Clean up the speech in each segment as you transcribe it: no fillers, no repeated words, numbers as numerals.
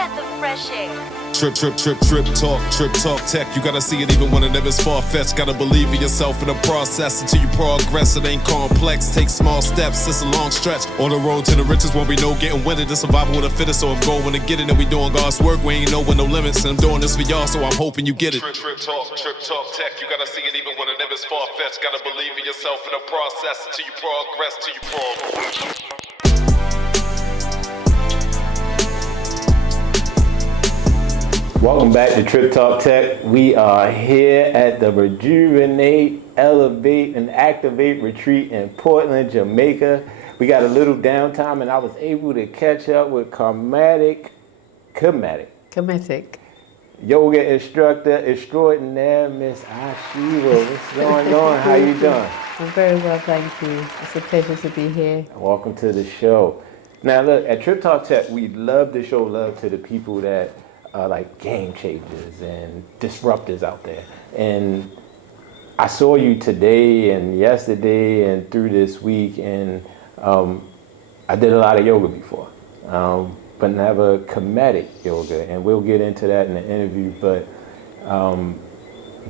breath of fresh air. TrippTalk Tech. You gotta see it even when it never's far-fetched. Gotta believe in yourself in the process until you progress. It ain't complex. Take small steps. It's a long stretch. On the road to the riches won't be no getting with it. The survival of the fittest. So I'm going to get it. And we doing God's work. We ain't knowing no limits. And I'm doing this for y'all. So I'm hoping you get it. TrippTalk Tech. You gotta see it even when it never's far-fetched. Gotta believe in yourself in the process until you progress. Till you progress. Welcome back to Tripp Talk Tech. We are here at the Rejuvenate, Elevate, and Activate retreat in Portland, Jamaica. We got a little downtime, and I was able to catch up with Kemetic Yoga Instructor extraordinaire, Miss Isheeba. What's going on? How you doing? I'm very well, thank you. It's a pleasure to be here. Welcome to the show. Now look, at Tripp Talk Tech, we love to show love to the people that are like game changers and disruptors out there. And I saw you today and yesterday and through this week, and I did a lot of yoga before, but never Kemetic yoga, and we'll get into that in the interview. But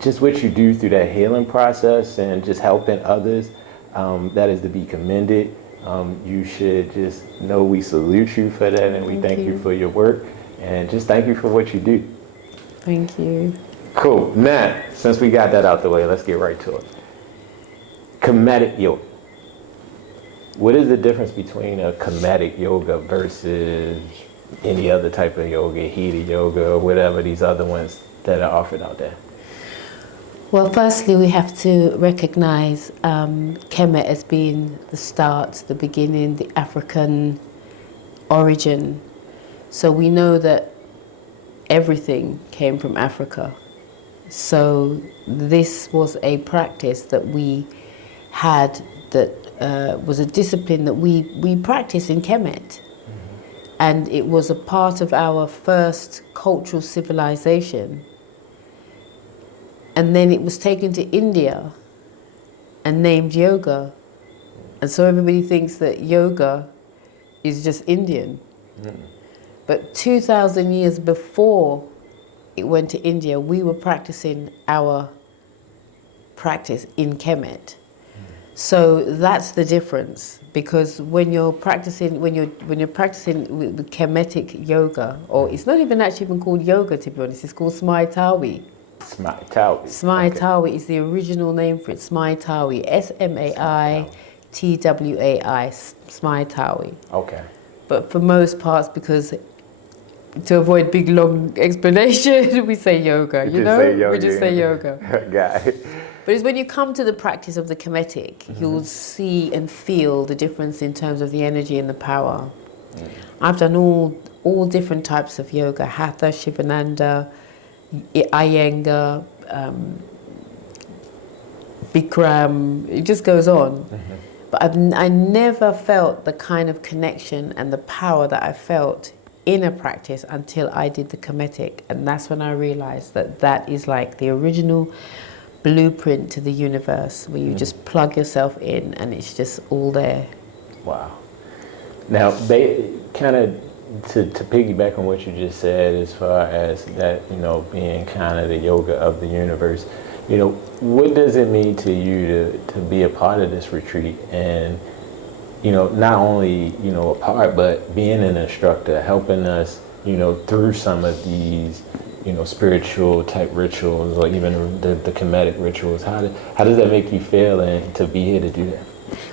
just what you do through that healing process and just helping others, that is to be commended. You should just know we salute you for that, and we thank you for your work. And just thank you for what you do. Thank you. Cool. Now, since we got that out the way, let's get right to it. Kemetic yoga. What is the difference between a Kemetic yoga versus any other type of yoga, heated yoga, or whatever these other ones that are offered out there? Well, firstly, we have to recognize Kemet as being the start, the beginning, the African origin. So we know that everything came from Africa. So this was a practice that we had that was a discipline that we practiced in Kemet. And it was a part of our first cultural civilization. And then it was taken to India and named yoga. And so everybody thinks that yoga is just Indian. But 2,000 years before it went to India, we were practicing our practice in Kemet. So that's the difference, because when you're practicing, when you're practicing with the Kemetic yoga, or it's not even actually even called yoga, to be honest, it's called Smaitawi. Smaitawi is the original name for it. Smaitawi, Smaitwai, Smaitawi. Okay. But for most parts, because to avoid big long explanation, we say yoga. We just say yoga. Got it. But it's when you come to the practice of the Kemetic, you'll see and feel the difference in terms of the energy and the power. I've done all different types of yoga: Hatha, Shivananda, Iyengar, Bikram. It just goes on. But I never felt the kind of connection and the power that I felt in a practice until I did the Kemetic. And that's when I realized that is like the original blueprint to the universe, where you just plug yourself in and it's just all there. Wow. Now, they kind of, to piggyback on what you just said, as far as that, being kind of the yoga of the universe, what does it mean to you to be a part of this retreat? And, not only, a part, but being an instructor, helping us, through some of these, spiritual type rituals, or even the Kemetic rituals. How does that make you feel, and to be here to do that?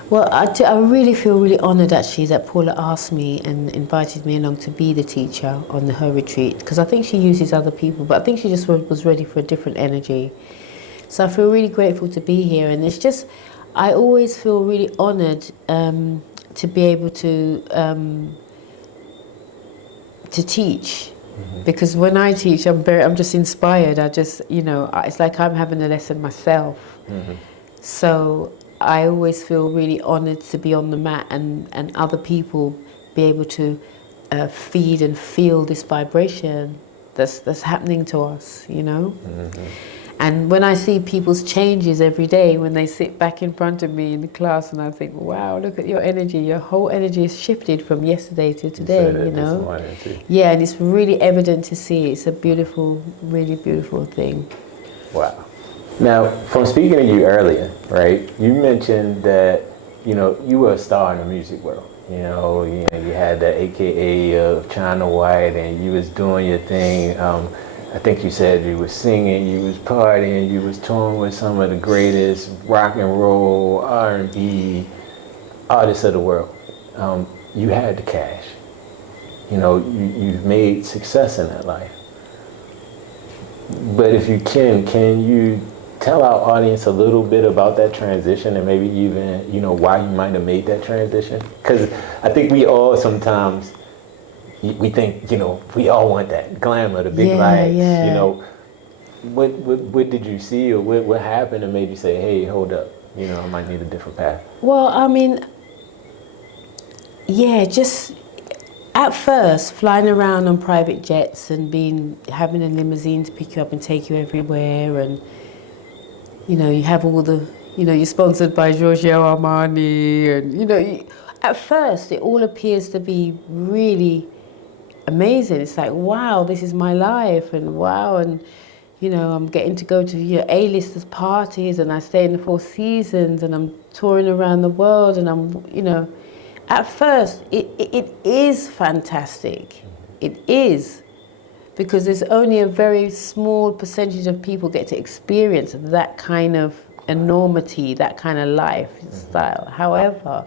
Well, I really feel really honored actually that Paula asked me and invited me along to be the teacher on her retreat, because I think she uses other people, but I think she just was ready for a different energy. So I feel really grateful to be here, and it's just, I always feel really honored to be able to teach. Because when I teach, I'm just inspired. I just, it's like I'm having a lesson myself. So I always feel really honored to be on the mat and other people be able to feed and feel this vibration that's happening to us, And when I see people's changes every day, when they sit back in front of me in the class, and I think, wow, look at your energy. Your whole energy has shifted from yesterday to today, you know. This morning too. Yeah, and it's really evident to see. It's a beautiful, really beautiful thing. Wow. Now, from speaking to you earlier, right, you mentioned that, you know, you were a star in the music world. You know, you had the AKA of China White, and you was doing your thing. I think you said you was singing, you was partying, you was touring with some of the greatest rock and roll, R&B artists of the world. You had the cash. You know, you've made success in that life. But if you can you tell our audience a little bit about that transition, and maybe even, you know, why you might have made that transition? Because I think we all sometimes, we think, you know, we all want that glamour, the big lights, you know. What did you see, or what happened to made you say, hey, hold up, you know, I might need a different path? Well, I mean, yeah, just at first flying around on private jets and having a limousine to pick you up and take you everywhere, and you know, you have all the, you know, you're sponsored by Giorgio Armani, and you know, at first it all appears to be really amazing. It's like, wow, this is my life, and wow, and you know, I'm getting to go to your A-listers parties, and I stay in the Four Seasons, and I'm touring around the world, and I'm, you know, at first it is fantastic. It is, because there's only a very small percentage of people get to experience that kind of enormity, that kind of lifestyle. However,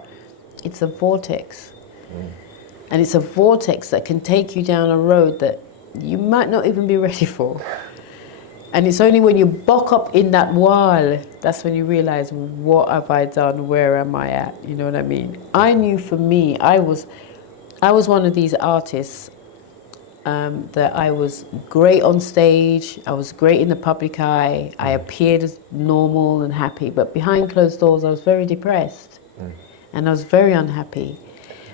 it's a vortex. And it's a vortex that can take you down a road that you might not even be ready for. And it's only when you buck up in that wall, that's when you realize, what have I done? Where am I at? You know what I mean? I knew for me, I was one of these artists that I was great on stage, I was great in the public eye, I appeared as normal and happy, but behind closed doors I was very depressed and I was very unhappy.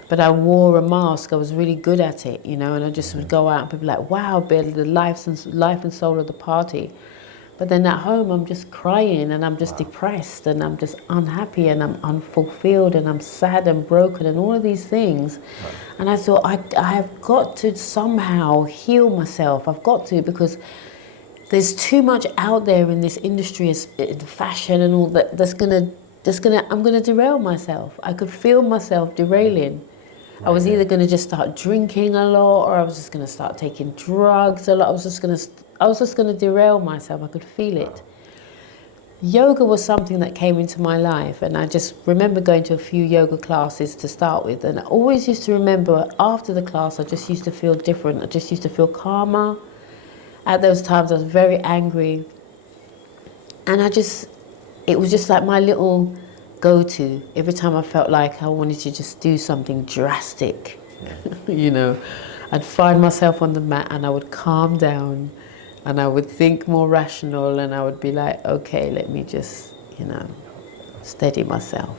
But I wore a mask, I was really good at it, you know, and I just would go out and people were like, wow, Bill, the life and soul of the party. But then at home I'm just crying and I'm just depressed and I'm just unhappy and I'm unfulfilled and I'm sad and broken and all of these things. And I thought, I have got to somehow heal myself. I've got to, because there's too much out there in this industry, fashion and all that, I'm gonna derail myself. I could feel myself derailing. I was either going to just start drinking a lot, or I was just going to start taking drugs a lot. I was just going to derail myself. I could feel it. Yoga was something that came into my life, and I just remember going to a few yoga classes to start with, and I always used to remember after the class I just used to feel different. I just used to feel calmer. At those times I was very angry, and it was just like my little go-to. Every time I felt like I wanted to just do something drastic, you know, I'd find myself on the mat and I would calm down and I would think more rational and I would be like, okay, let me just, you know, steady myself.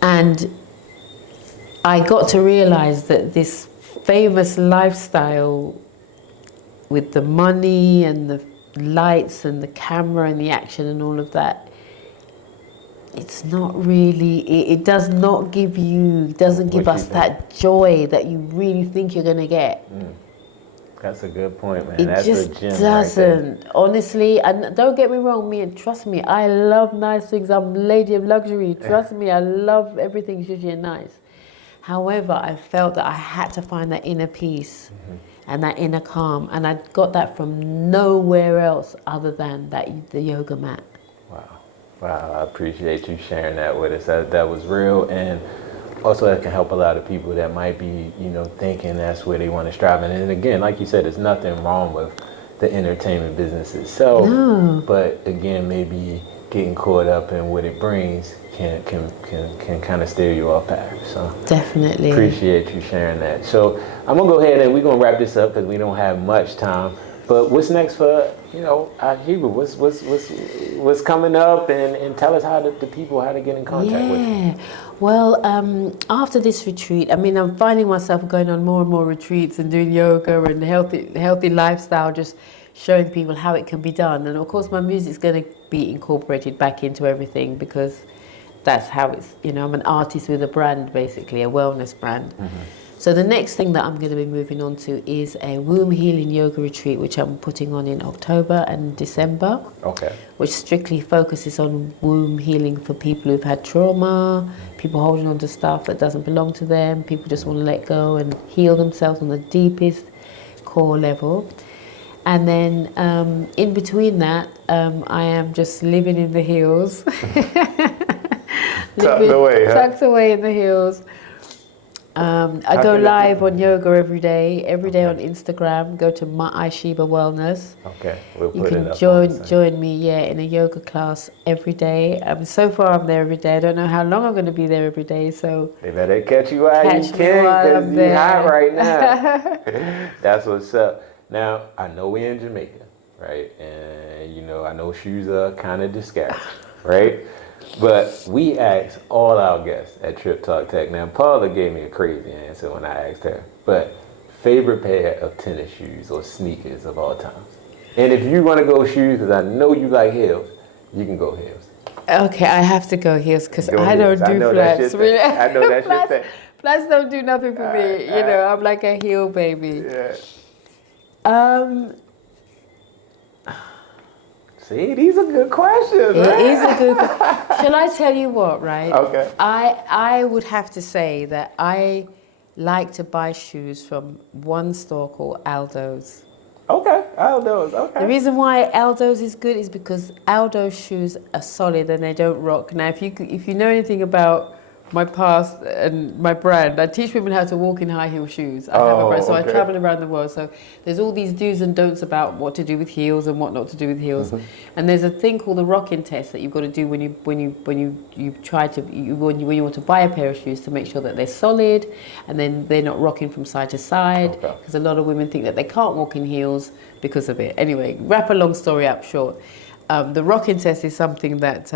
And I got to realize that this famous lifestyle with the money and the lights and the camera and the action and all of that, it's not really, it does not give you, doesn't give us that joy that you really think you're going to get. That's a good point, man. It That's just a gem doesn't. Right there. Honestly, and don't get me wrong, trust me, I love nice things. I'm a lady of luxury. Trust me, I love everything zhuzhy and nice. However, I felt that I had to find that inner peace and that inner calm. And I got that from nowhere else other than the yoga mat. Wow, I appreciate you sharing that with us. That was real, and also that can help a lot of people that might be, you know, thinking that's where they want to strive. And again, like you said, there's nothing wrong with the entertainment business itself. No. But again, maybe getting caught up in what it brings can kind of steer you off path. So Definitely. Appreciate you sharing that. So I'm gonna go ahead and we're gonna wrap this up because we don't have much time. But what's next for, you know, Isheeba? What's coming up, and tell us how to get in contact with you. Well, after this retreat, I mean, I'm finding myself going on more and more retreats and doing yoga and healthy lifestyle, just showing people how it can be done. And of course my music's going to be incorporated back into everything, because that's how it's, you know, I'm an artist with a brand, basically, a wellness brand. So the next thing that I'm going to be moving on to is a womb healing yoga retreat, which I'm putting on in October and December. Okay. Which strictly focuses on womb healing for people who've had trauma, people holding on to stuff that doesn't belong to them, people just want to let go and heal themselves on the deepest core level. And then in between that, I am just living in the hills. Tucked away in the hills. I go live on yoga every day on Instagram. Go to my Isheeba Wellness. Okay, we'll You put can it up join me, in a yoga class every day. So far I'm there every day. I don't know how long I'm going to be there every day, so they better catch you while you can, because you're hot right now. That's what's up. Now, I know we're in Jamaica, right? And, you know, I know shoes are kind of discouraged, right? But we asked all our guests at TrippTalk Tech. Now, Paula gave me a crazy answer when I asked her, but favorite pair of tennis shoes or sneakers of all time. And if you want to go shoes, because I know you like heels, you can go heels. Okay, I have to go heels because I don't do flats. Really. I know that's your thing. Flats don't do nothing for me. You know, I'm like a heel baby. Yeah. See, these are good questions. It is a good. Shall I tell you what? Right. Okay. I would have to say that I like to buy shoes from one store called Aldo's. Okay, Aldo's. Okay. The reason why Aldo's is good is because Aldo's shoes are solid and they don't rock. Now, if you know anything about my past and my brand, I teach women how to walk in high heel shoes. I have a brand, so I travel around the world. So there's all these do's and don'ts about what to do with heels and what not to do with heels. And there's a thing called the rocking test that you've got to do when you want to buy a pair of shoes, to make sure that they're solid and then they're not rocking from side to side. Because a lot of women think that they can't walk in heels because of it. Anyway, wrap a long story up short. The rocking test is something that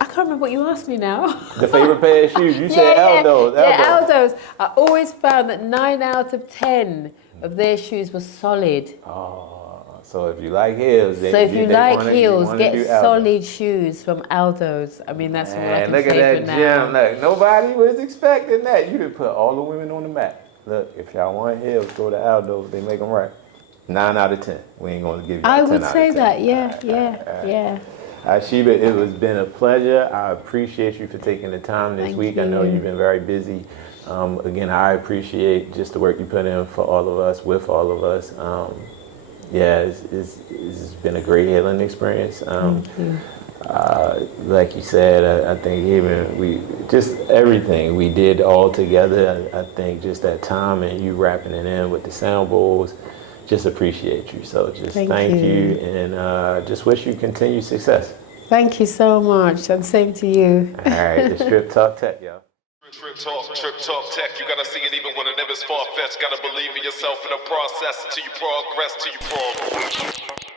I can't remember what you asked me now. The favorite pair of shoes. You said Aldo's. Yeah, Aldo's. I always found that 9 out of 10 of their shoes were solid. Oh, so if you like heels, get solid shoes from Aldo's. I mean, that's what I can look say at for that now. gym. Look, nobody was expecting that. You could put all the women on the map. Look, if y'all want heels, go to Aldo's. They make them right. 9 out of 10. We ain't going to give you 10 out of 10. I would say that, yeah. Isheeba, it has been a pleasure. I appreciate you for taking the time this week. I know you've been very busy. Again, I appreciate just the work you put in for all of us, with all of us. It's been a great healing experience. Like you said, I think everything we did all together, I think just that time and you wrapping it in with the sound bowls, just appreciate you. So just thank you and just wish you continued success. Thank you so much, and same to you. All right, it's TrippTalk Tech, y'all. TrippTalk Tech. You gotta see it even when it never's far-fetched. Gotta believe in yourself in the process until you progress, till you progress.